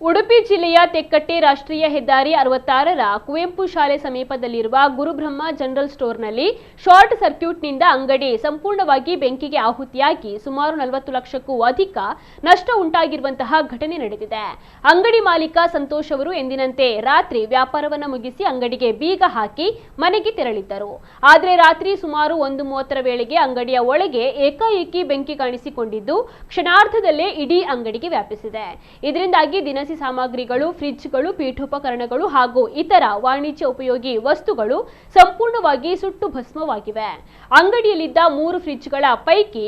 ಉಡುಪಿ ಜಿಲ್ಲೆಯ ತೆಕ್ಕಟ್ಟೆ ರಾಷ್ಟ್ರೀಯ ಹೆದ್ದಾರಿ 66ರ ಕುವೆಂಪು ಶಾಲೆ ಸಮೀಪದಲ್ಲಿರುವ ಗುರುಬ್ರಹ್ಮ ಜನರಲ್ ಸ್ಟೋರ್ನಲ್ಲಿ ಶಾರ್ಟ್ ಸರ್ಕ್ಯೂಟ್ನಿಂದ ಅಂಗಡಿ ಸಂಪೂರ್ಣವಾಗಿ ಬೆಂಕಿಗೆ ಆಹುತಿಯಾಗಿ ಸುಮಾರು 40 ಲಕ್ಷಕ್ಕೂ ಅಧಿಕ ನಷ್ಟ ಉಂಟಾಗಿರುವಂತಹ ಘಟನೆ ನಡೆದಿದೆ. ಅಂಗಡಿ ಮಾಲೀಕ ಸಂತೋಷ್ ಅವರು ಎಂದಿನಂತೆ ರಾತ್ರಿ ವ್ಯಾಪಾರವನ್ನು ಮುಗಿಸಿ ಅಂಗಡಿಗೆ ಬೀಗ ಹಾಕಿ ಮನೆಗೆ ತೆರಳಿದ್ದರು. ಆದರೆ ರಾತ್ರಿ ಸುಮಾರು 1:30ರ ವೇಳೆಗೆ ಅಂಗಡಿಯ ಒಳಗೆ ಏಕಾಏಕಿ ಬೆಂಕಿ ಕಾಣಿಸಿಕೊಂಡಿದ್ದು ಕ್ಷಣಾರ್ಧದಲ್ಲೇ ಇಡೀ ಅಂಗಡಿಗೆ ವ್ಯಾಪಿಸಿದೆ. ಇದರಿಂದಾಗಿ ದಿನಸಿ ಸಾಮಗ್ರಿಗಳು, ಫ್ರಿಡ್ಜ್ಗಳು, ಪೀಠೋಪಕರಣಗಳು ಹಾಗೂ ಇತರ ವಾಣಿಜ್ಯ ಉಪಯೋಗಿ ವಸ್ತುಗಳು ಸಂಪೂರ್ಣವಾಗಿ ಸುಟ್ಟು ಭಸ್ಮವಾಗಿವೆ. ಅಂಗಡಿಯಲ್ಲಿದ್ದ 3 ಫ್ರಿಡ್ಜ್ಗಳ ಪೈಕಿ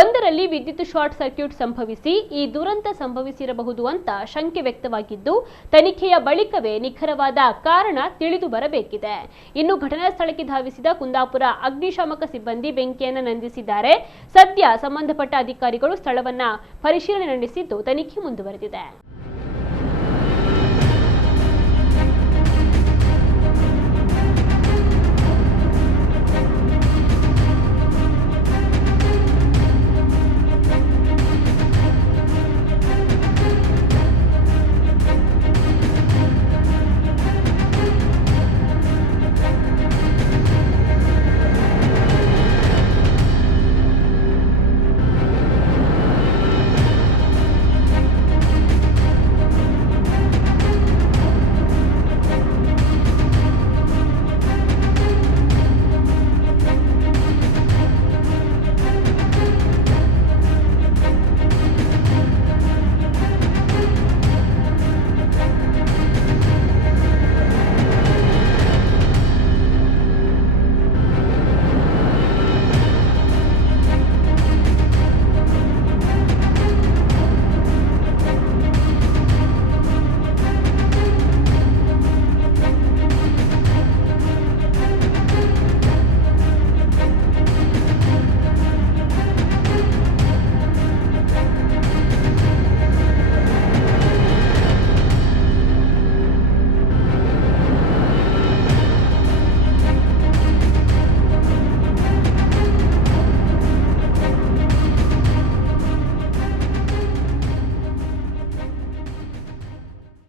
ಒಂದರಲ್ಲಿ ವಿದ್ಯುತ್ ಶಾರ್ಟ್ ಸರ್ಕ್ಯೂಟ್ ಸಂಭವಿಸಿ ಈ ದುರಂತ ಸಂಭವಿಸಿರಬಹುದು ಅಂತ ಶಂಕೆ ವ್ಯಕ್ತವಾಗಿದ್ದು, ತನಿಖೆಯ ಬಳಿಕವೇ ನಿಖರವಾದ ಕಾರಣ ತಿಳಿದು ಬರಬೇಕಿದೆ. ಇನ್ನು ಘಟನಾ ಸ್ಥಳಕ್ಕೆ ಧಾವಿಸಿದ ಕುಂದಾಪುರ ಅಗ್ನಿಶಾಮಕ ಸಿಬ್ಬಂದಿ ಬೆಂಕಿಯನ್ನು ನಂದಿಸಿದ್ದಾರೆ. ಸದ್ಯ ಸಂಬಂಧಪಟ್ಟ ಅಧಿಕಾರಿಗಳು ಸ್ಥಳವನ್ನ ಪರಿಶೀಲನೆ ನಡೆಸಿದ್ದು ತನಿಖೆ ಮುಂದುವರೆದಿದೆ.